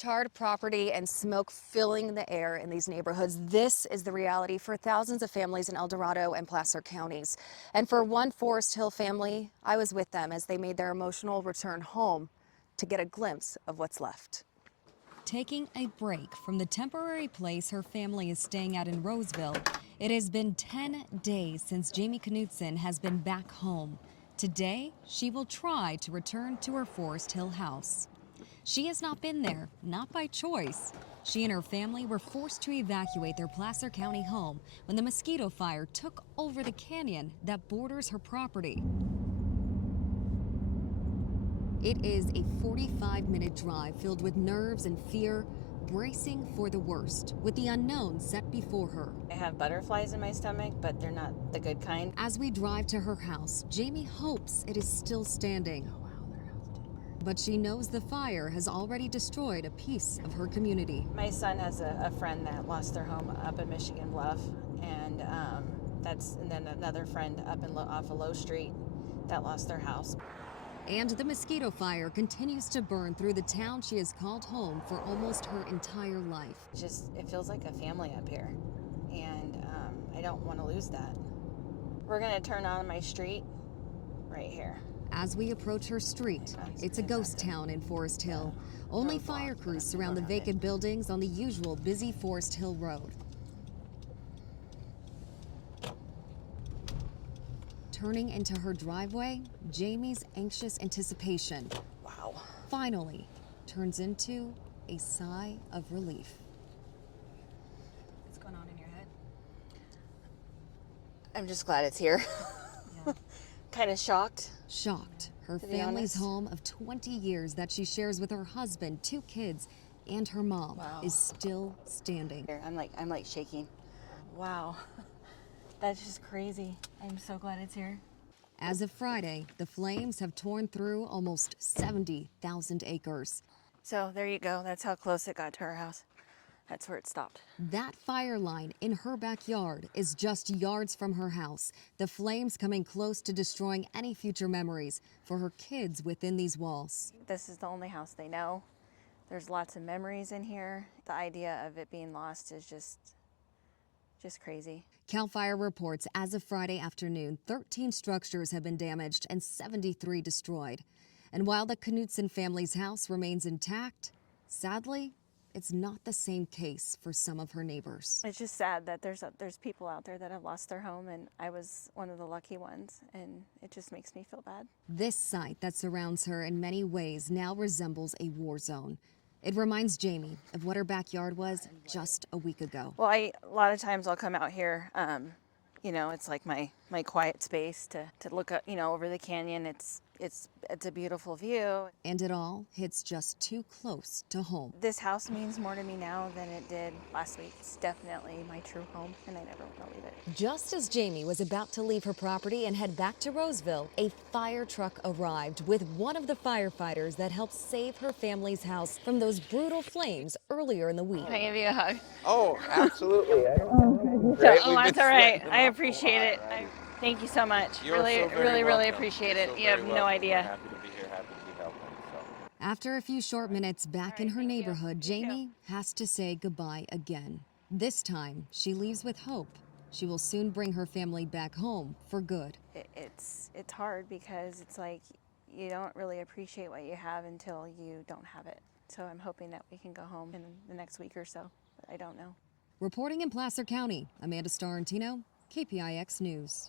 charred property and smoke filling the air in these neighborhoods. This is the reality for thousands of families in El Dorado and Placer counties. And for one Forest Hill family, I was with them as they made their emotional return home to get a glimpse of what's left. Taking a break from the temporary place her family is staying at in Roseville, it has been 10 days since Jamie Knutson has been back home. Today, she will try to return to her Forest Hill house. She has not been there, not by choice. She and her family were forced to evacuate their Placer County home when the Mosquito Fire took over the canyon that borders her property. It is a 45-minute drive filled with nerves and fear, bracing for the worst, with the unknown set before her. I have butterflies in my stomach, but they're not the good kind. As we drive to her house, Jamie hopes it is still standing. But she knows the fire has already destroyed a piece of her community. My son has a friend that lost their home up in Michigan Bluff, and then another friend up off of Low Street that lost their house. And the Mosquito Fire continues to burn through the town she has called home for almost her entire life. It feels like a family up here, and I don't want to lose that. We're gonna turn on my street right here. As we approach her street, it's a ghost town in Forest Hill. Only fire crews surround the vacant buildings on the usual busy Forest Hill Road. Turning into her driveway, Jamie's anxious anticipation, Wow. finally turns into a sigh of relief. What's going on in your head? I'm just glad it's here. Yeah. Kind of shocked. Shocked, her To be family's honest. home of 20 years that she shares with her husband, 2 kids, and her mom Wow. is still standing. Here, I'm like shaking. Wow. That's just crazy. I'm so glad it's here. As of Friday, the flames have torn through almost 70,000 acres. So there you go. That's how close it got to our house. That's where it stopped. That fire line in her backyard is just yards from her house, the flames coming close to destroying any future memories for her kids within these walls. This is the only house they know. There's lots of memories in here. The idea of it being lost is just crazy. CAL FIRE reports as of Friday afternoon, 13 structures have been damaged and 73 destroyed. And while the Knutson family's house remains intact, sadly, it's not the same case for some of her neighbors. It's just sad that there's people out there that have lost their home, and I was one of the lucky ones, and it just makes me feel bad. This site that surrounds her in many ways now resembles a war zone. It reminds Jamie of what her backyard was just a week ago. Well, a lot of times I'll come out here, it's like my quiet space to look up, over the canyon. It's a beautiful view. And it all hits just too close to home. This house means more to me now than it did last week. It's definitely my true home, and I never want to leave it. Just as Jamie was about to leave her property and head back to Roseville, a fire truck arrived with one of the firefighters that helped save her family's house from those brutal flames earlier in the week. Can I give you a hug? Oh, absolutely. That's all right. I appreciate it. Thank you so much. You're Really, so very really, really welcome. appreciate You're it. so You have very no welcome. idea. We're happy to be here, happy to be helping. So. After a few short minutes back in her neighborhood, Jamie has to say goodbye again. This time, she leaves with hope. She will soon bring her family back home for good. It's hard because it's like you don't really appreciate what you have until you don't have it. So I'm hoping that we can go home in the next week or so, but I don't know. Reporting in Placer County, Amanda Starrantino, KPIX News.